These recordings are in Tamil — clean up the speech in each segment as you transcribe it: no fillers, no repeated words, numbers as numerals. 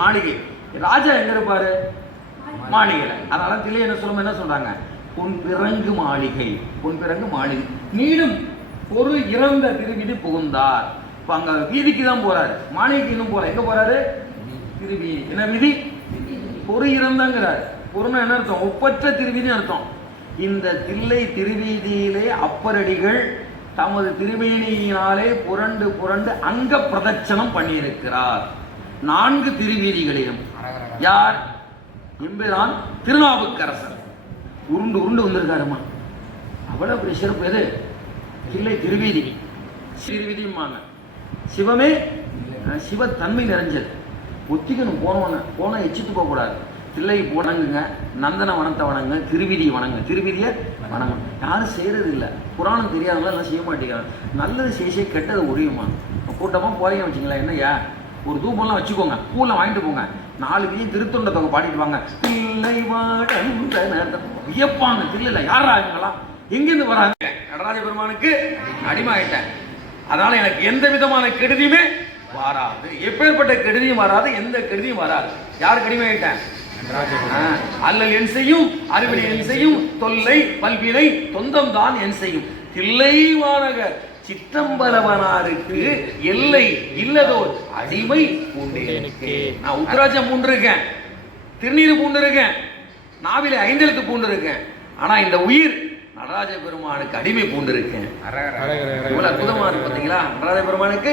மாளிகை. ராஜா எங்க இருப்பாரு? மாளிகையில. அதனால தில்லை என்ன சொல்லும், என்ன சொல்றாங்க? பொன்பிறங்கு மாளிகை, பொன்பிறங்கு மாளிகை. மீண்டும் ஒரு இறந்த திருவிதி புகுந்தார். இப்ப அங்க வீதிக்கு தான் போறாரு, மாளிகைக்கு இன்னும் போல. எங்க போறாரு? திருவி. என்ன விதி? பொறு இறந்தங்கிறார். பொறுமை என்ன அர்த்தம்? ஒப்பற்ற திருவிதி அர்த்தம். இந்த தில்லை திருவீதியிலே அப்பரடிகள் தமது திருவேணியினாலே புரண்டு புரண்டு அங்க பிரதட்சணம் பண்ணியிருக்கிறார். 4 திருவீதிகளிலும். யார்? எம்பிரான் திருநாவுக்கரசர் உருண்டு உருண்டு வந்திருக்காருமா. அவ்வளவு பெரிய சிறப்பு. எது? தில்லை திருவீதி. திருவீதியுமாங்க. சிவமே சிவத்தன்மை நிறைஞ்சது. ஒத்திக்கணும். போன எச்சிட்டு போகக்கூடாது. தில்லை வணங்குங்க, நந்தன வனத்தை வணங்குங்க, திருவிதியை வணங்குங்க. திருவிதியை வணங்கும். யாரும் செய்யறது இல்லை. புராணம் தெரியாதவங்க எல்லாம் செய்ய மாட்டேங்கிறாங்க. நல்லது செய்ய கெட்டது ஒழியுமா? கூட்டமாக போறீங்க வச்சுங்களேன், என்னையா ஒரு தூபம்லாம் வச்சுக்கோங்க, பூலாம் வாங்கிட்டு போங்க, 4 வீதி திருத்தொண்ட தொகை பாடிட்டு வாங்க. தில்லை வியப்பாங்க. தில்லையில யாரா இவங்களாம், எங்கேருந்து வராங்க? நடராஜ பெருமானுக்கு அடிமை ஆயிட்டேன், அதனால எனக்கு எந்த விதமான கெடுதியுமே வராது. எப்பேற்பட்ட கெடுதியும் வராது, எந்த கெடுதியும் வராது. யாருக்கு அடிமை ஆயிட்டேன்? அல்லல் என் செய்யும், அறிவினை என் செய்யும், தொல்லை பல்வினை தொந்தம் தான் என் செய்யும். தில்லை வானகர் சிற்றம்பலவனாருக்கு எல்லை இல்லதோர் அடிமை பூண்டேனுக்கே. நான் உத்தராஜம் பூண்டிருக்கேன், திருநீர் பூண்டிருக்கேன், நாவில 5 எழுத்து பூண்டிருக்கேன். ஆனா இந்த உயிர் நடராஜ பெருமானுக்கு அடிமை பூண்டிருக்கேன். இவ்வளவு அற்புதமா இருக்கு பார்த்தீங்களா? நடராஜ பெருமானுக்கு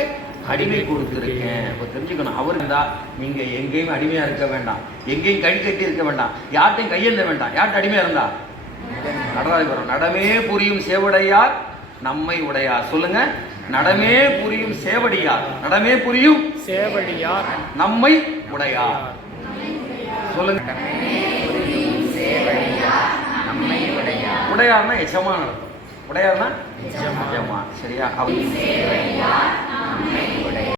அடிமை கொடுத்துருக்கேன். இப்போ தெரிஞ்சுக்கணும். அவர் இருந்தா நீங்க எங்கேயும் அடிமையா இருக்க வேண்டாம், எங்கேயும் கை கட்டி இருக்க வேண்டாம், யார்ட்டையும் கையெழுந்த வேண்டாம். யார்கிட்ட அடிமையா இருந்தா? நடராஜ பெருமான். நடமே புரியும் சேவடையார் நம்மை உடையார். சொல்லுங்க. நடமே புரியும் சேவடியார், நடமே புரியும் சேவடியார் நம்மை உடையார். சொல்லுங்க. உடையார்னா எஜமான் அர்த்தம். உடையார்னா எஜமான். சரியா?